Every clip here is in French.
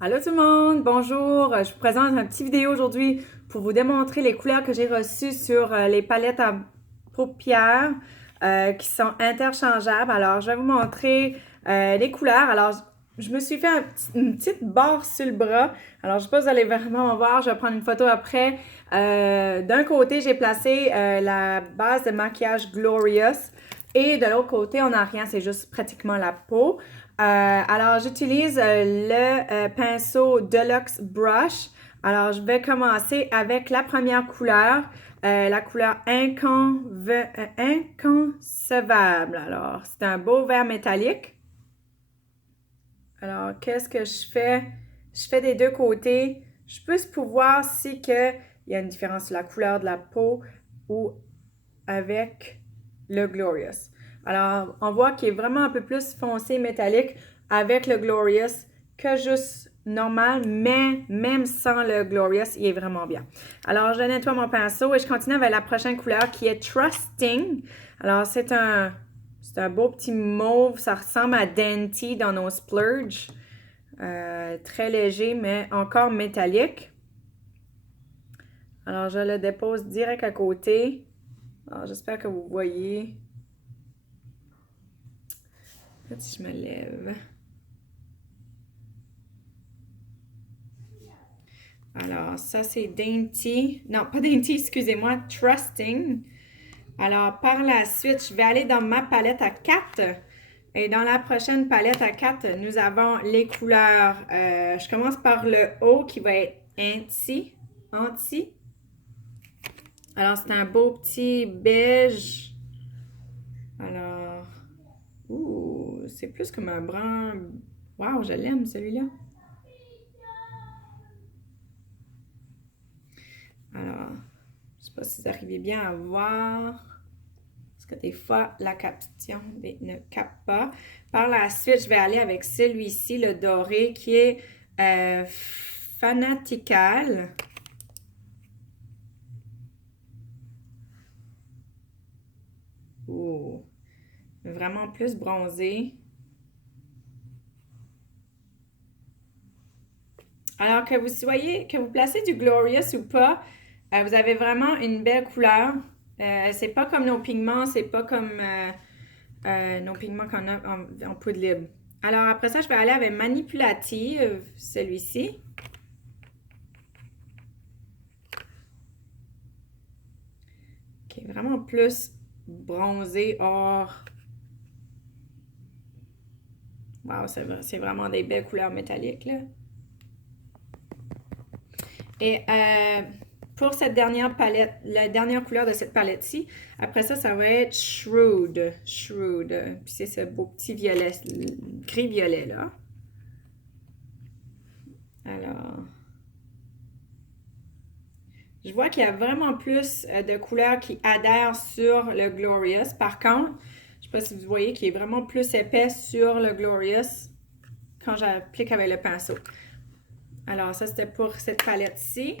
Allô tout le monde, bonjour. Je vous présente une petite vidéo aujourd'hui pour vous démontrer les couleurs que j'ai reçues sur les palettes à paupières qui sont interchangeables. Alors, je vais vous montrer les couleurs. Alors, je me suis fait une petite barre sur le bras. Alors, je ne sais pas si vous allez vraiment voir, je vais prendre une photo après. D'un côté, j'ai placé la base de maquillage Glorious et de l'autre côté, on n'a rien, c'est juste pratiquement la peau. Alors, j'utilise le pinceau Deluxe Brush. Alors, je vais commencer avec la première couleur, la couleur inconcevable. Alors, c'est un beau vert métallique. Alors, qu'est-ce que je fais? Je fais des deux côtés. Je peux pour voir si il y a une différence sur la couleur de la peau ou avec le Glorious. Alors, on voit qu'il est vraiment un peu plus foncé métallique avec le Glorious que juste normal, mais même sans le Glorious, il est vraiment bien. Alors, je nettoie mon pinceau et je continue avec la prochaine couleur qui est Trusting. Alors, c'est un beau petit mauve, ça ressemble à Dainty dans nos splurges. Très léger, mais encore métallique. Alors, je le dépose direct à côté. Alors, j'espère que vous voyez. Si je me lève. Alors, ça, c'est Dainty. Non, pas Dainty, excusez-moi, Trusting. Alors, par la suite, je vais aller dans ma palette à 4. Et dans la prochaine palette à 4, nous avons les couleurs. Je commence par le haut qui va être Anti. Anti. Alors, c'est un beau petit beige. Alors, c'est plus comme un brun. Waouh, je l'aime celui-là. Alors, je ne sais pas si vous arrivez bien à voir. Parce que des fois, la caption ne capte pas. Par la suite, je vais aller avec celui-ci, le doré, qui est Fanatical. Oh, vraiment plus bronzé. Alors que vous soyez, que vous placez du Glorious ou pas, vous avez vraiment une belle couleur. C'est pas comme nos pigments, c'est pas comme nos pigments qu'on a en poudre libre. Alors après ça, je vais aller avec Manipulative, celui-ci. Qui est vraiment plus bronzé, or. Wow, c'est vraiment des belles couleurs métalliques, là. Et pour cette dernière palette, la dernière couleur de cette palette-ci, après ça, ça va être Shrewd. Shrewd. Puis c'est ce beau petit violet, gris-violet, là. Alors, je vois qu'il y a vraiment plus de couleurs qui adhèrent sur le Glorious. Par contre, je ne sais pas si vous voyez qu'il est vraiment plus épais sur le Glorious quand j'applique avec le pinceau. Alors, ça, c'était pour cette palette-ci.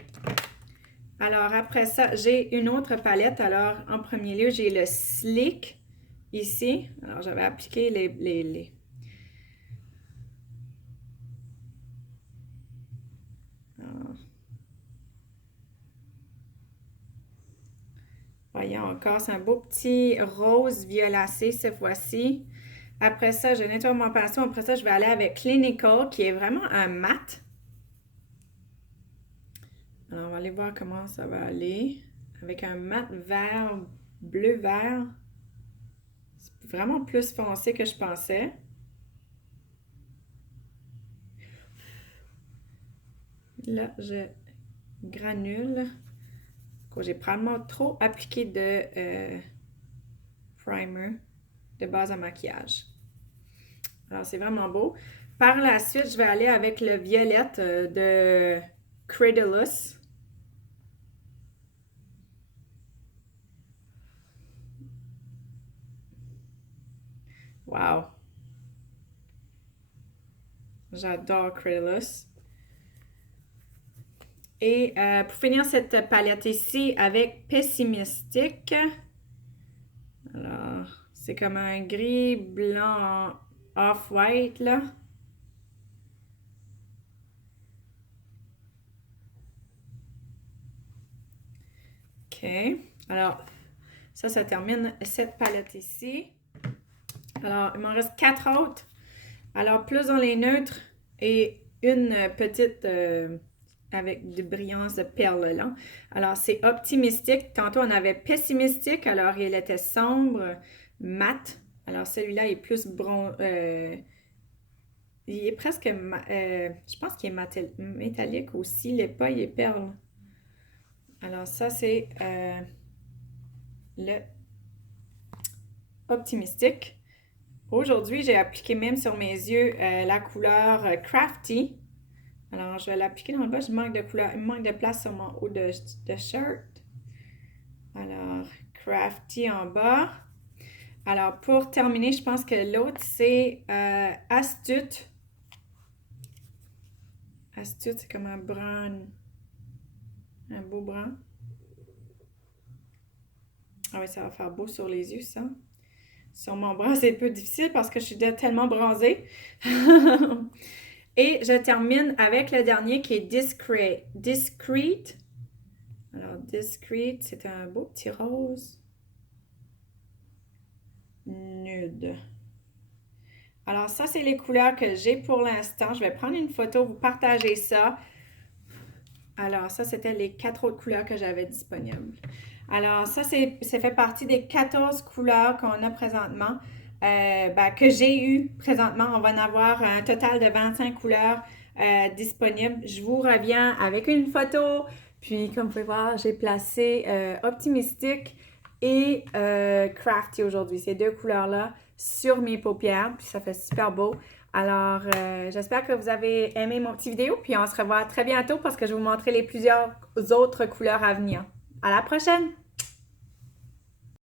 Alors, après ça, j'ai une autre palette. Alors, en premier lieu, j'ai le Slick ici. Alors, j'avais appliqué les... Alors, voyons encore, c'est un beau petit rose violacé cette fois-ci. Après ça, je nettoie mon pinceau. Après ça, je vais aller avec Clinical, qui est vraiment un mat. Alors, on va aller voir comment ça va aller. Avec un mat vert, bleu-vert. C'est vraiment plus foncé que je pensais. Là, je granule. J'ai probablement trop appliqué de primer, de base à maquillage. Alors, c'est vraiment beau. Par la suite, je vais aller avec le violette de Credulous. Wow! J'adore Credulous. Et pour finir cette palette ici avec Pessimistique. Alors, c'est comme un gris blanc off-white là. OK. Alors, ça termine cette palette ici. Alors, il m'en reste 4 autres. Alors, plus dans les neutres et une petite avec de brillance de perles là. Alors, c'est optimistique. Tantôt, on avait pessimistique. Alors, il était sombre, mat. Alors, celui-là est plus il est presque, je pense qu'il est métallique aussi. Il est perle. Alors, ça, c'est le optimistique. Aujourd'hui, j'ai appliqué même sur mes yeux la couleur Crafty. Alors, je vais l'appliquer dans le bas. Je manque de couleur, il me manque de place sur mon haut de shirt. Alors, Crafty en bas. Alors, pour terminer, je pense que l'autre, c'est Astute. Astute, c'est comme un brun, un beau brun. Ah oui, ça va faire beau sur les yeux, ça. Sur mon bras, c'est un peu difficile parce que je suis tellement bronzée. Et je termine avec le dernier qui est Discreet. Alors, Discreet, c'est un beau petit rose. Nude. Alors, ça, c'est les couleurs que j'ai pour l'instant. Je vais prendre une photo, vous partager ça. Alors, ça, c'était les 4 autres couleurs que j'avais disponibles. Alors, ça fait partie des 14 couleurs qu'on a présentement, que j'ai eu présentement. On va en avoir un total de 25 couleurs disponibles. Je vous reviens avec une photo. Puis, comme vous pouvez voir, j'ai placé Optimistique et Crafty aujourd'hui. Ces 2 couleurs-là sur mes paupières. Puis, ça fait super beau. Alors, j'espère que vous avez aimé mon petit vidéo. Puis, on se revoit très bientôt parce que je vais vous montrer les plusieurs autres couleurs à venir. À la prochaine!